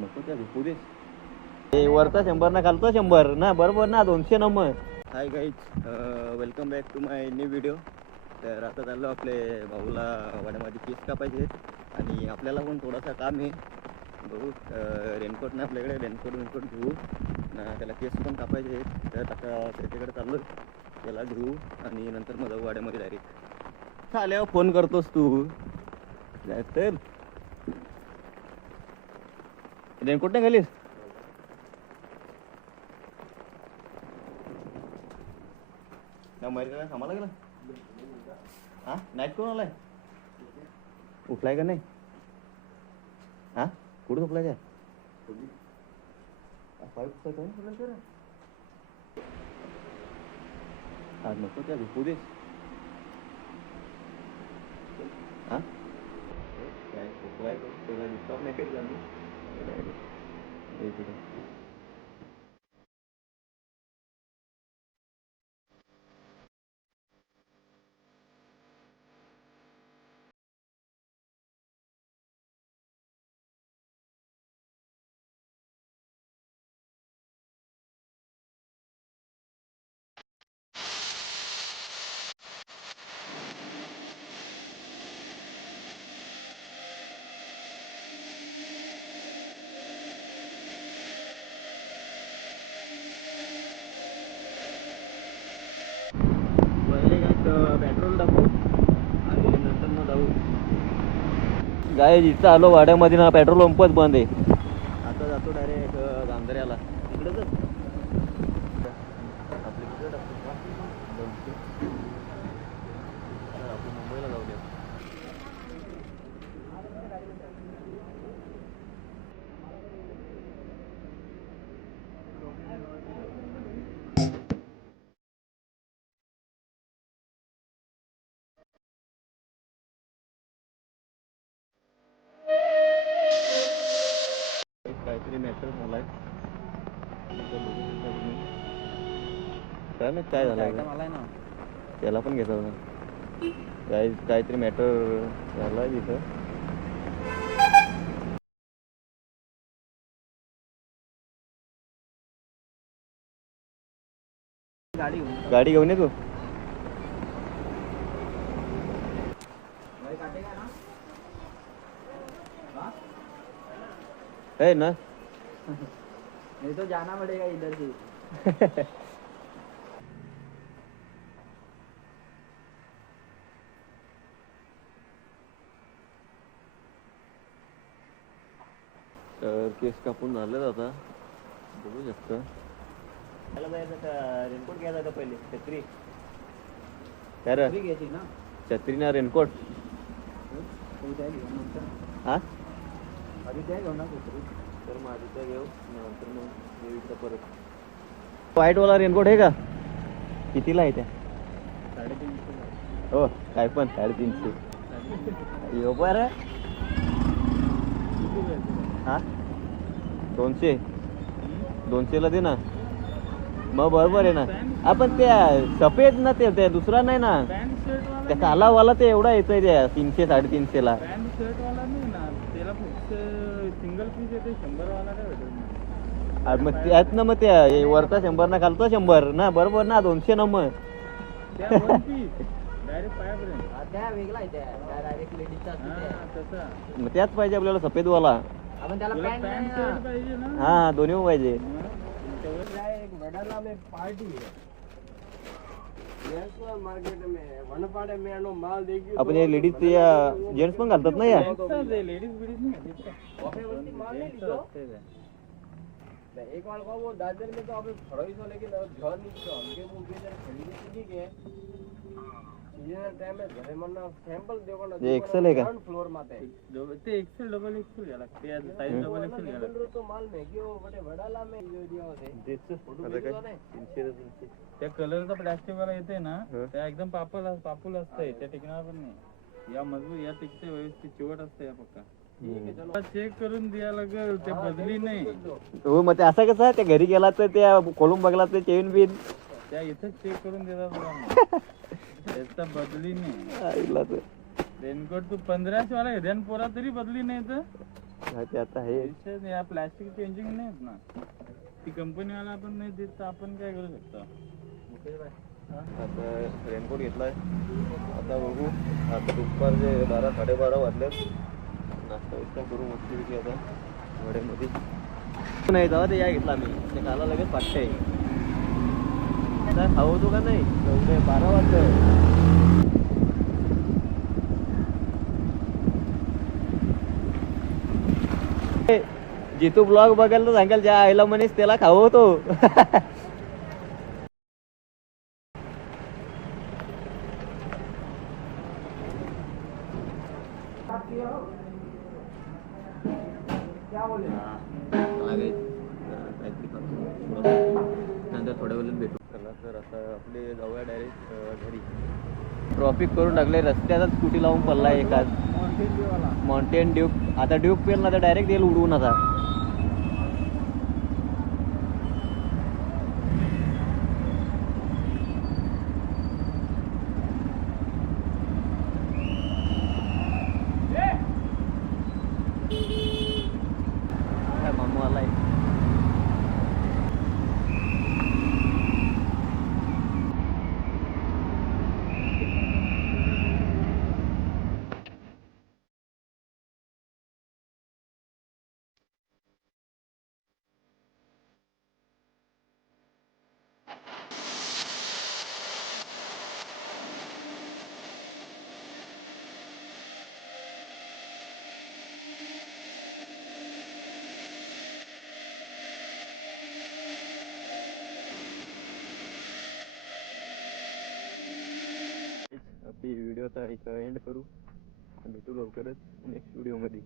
नको त्या पुढे ते वरचा 100 ना खालचा 100 ना, बरोबर ना, 200 number. Hi guys, welcome back to my new video. तर आता चाललो आपले भाऊला वाड्यामध्ये केस कापायचे आणि आपल्याला पण थोडासा काम आहे. बघू, रेनकोट ना आपल्याकडे, रेनकोट घेऊ ना, त्याला केस पण कापायचे आहेत. तर आता त्याच्याकडे चाललो, त्याला घेऊ आणि नंतर मग जाऊ वाड्यामध्ये डायरेक्ट. आल्यावर फोन करतोस तू तर. रेनकोट नाही घालीस? ना कामाला गेला हा, नाईट करून आलाय, उठलाय का नाही? हा, कुठं झोपलाय त्या? आज नको त्या झोपू देस. हा, काय झोपलाय त्याला डिस्टर्ब नाही केलं आम्ही. पेट्रोल टाकू आणि नंतर मग जाऊ. गाय जिथं आलो वाड्यामध्ये ना, पेट्रोल पंपच बंद आहे. आता जातो डायरेक्ट गांधऱ्याला, तिकडेच आपल्या तिकडे टाकतो. आपण मुंबईला जाऊया. काहीतरी मॅटर झालाय, काय नाही काय झालंय, त्याला पण घेतो काहीतरी मॅटर झालाय तिथं. गाडी घेऊन ये तू. है ना, नहीं तो जाना पड़ेगा इधर से. तर केस कापून झालेत आता, बघू शकता. त्याला जायचं का रेनकोट घ्यायला का पहिले? छत्री घ्यायची ना, छत्री ना रेनकोट. हा, आधी त्या घेऊ ना छत्री. तर मग आधी त्या घेऊ, नंतर मग येऊ परत. व्हाईटवाला रेनकोट आहे का? कितीला आहे त्या? 350. हो, काय पण 350. यो बरं. हा, 200ला दे ना. मग बरोबर आहे ना. आपण त्या सफेद ना, ते दुसरा नाही ना, त्या कालावाला ते एवढा येतोय त्या 300 350ला. सिंगल पीस येते 100 वाला काय भेटत. मग त्यात ना, मग त्या वरचा 100 ना खालचा 100 ना, बरोबर ना, 200 नंबर. मग त्याच पाहिजे आपल्याला, सफेद वाला. हा, दोन्ही पाहिजे. आपण हे लेडीज या जेंट्स पण घालतात ना, या एक बार को वो दादर में तो अभी खड़ोई सो, लेकिन घर नहीं तो हमके वो बेचारे खरीदे ठीक है. ये टाइम में घरे मरना सैंपल देखो ना, ये एक्सेल है का? ग्राउंड फ्लोर माते ते एक्सेल डबल एक्सेल घ्या लागते, या साइज डबल एक्सेल घ्या लागते. तो माल महंगी हो बटे वडाला में जो दिया होते देच फोटो भेजू ना. 300 त्या कलरचा प्लास्टिक वाला येते ना, त्या एकदम पापूल असते, त्या टिकणार पण नाही. या मजबूत, या टिकते व्यवस्थित, चिवट असते या पक्का. चेक करून द्या लागेल, ते बदली नाही. हो, मग ते असं कसं त्या घरी गेला तर त्या खोलून बघला तर चेन बिन त्या इथेच चेक करून देतात. त्याचा बदली नाही. रेनकोट तू 1500 वाला घेते पोरा तरी बदली नाही तर ते आता हे या प्लास्टिक चेंजिंग नाही आहेत ना, ती कंपनीवाला आपण नाही देत तर आपण काय करू शकतो. आता रेनकोट घेतलाय. आता बघू, आता दुपारचे 12-12:30 वाजलेत. नाश्ता विस्ता करू मस्तपैकी आता वड्यामध्ये. नाही जाऊ ते या घेतला मी, ते खायला लगेच पाठते. आता खाऊ तो का नाही, एवढे 12 वाजले. जितू ब्लॉग बघायला तर सांगाल ज्या आईला म्हणेस त्याला खाऊ तो. नंतर थोड्या वेळात भेटू. चला तर आता आपले जाऊया डायरेक्ट घरी. ट्रॉफिक करून टाकले रस्त्यातच स्कूटी लावून पडलाय एकाच माउंटेन ड्यूक. आता ड्यूक पेल ना तर डायरेक्ट येईल उडवून आता. मामू आलाय. आपली व्हिडिओ आता एक एंड करू. भेटू लवकरच नेक्स्ट व्हिडिओमध्ये.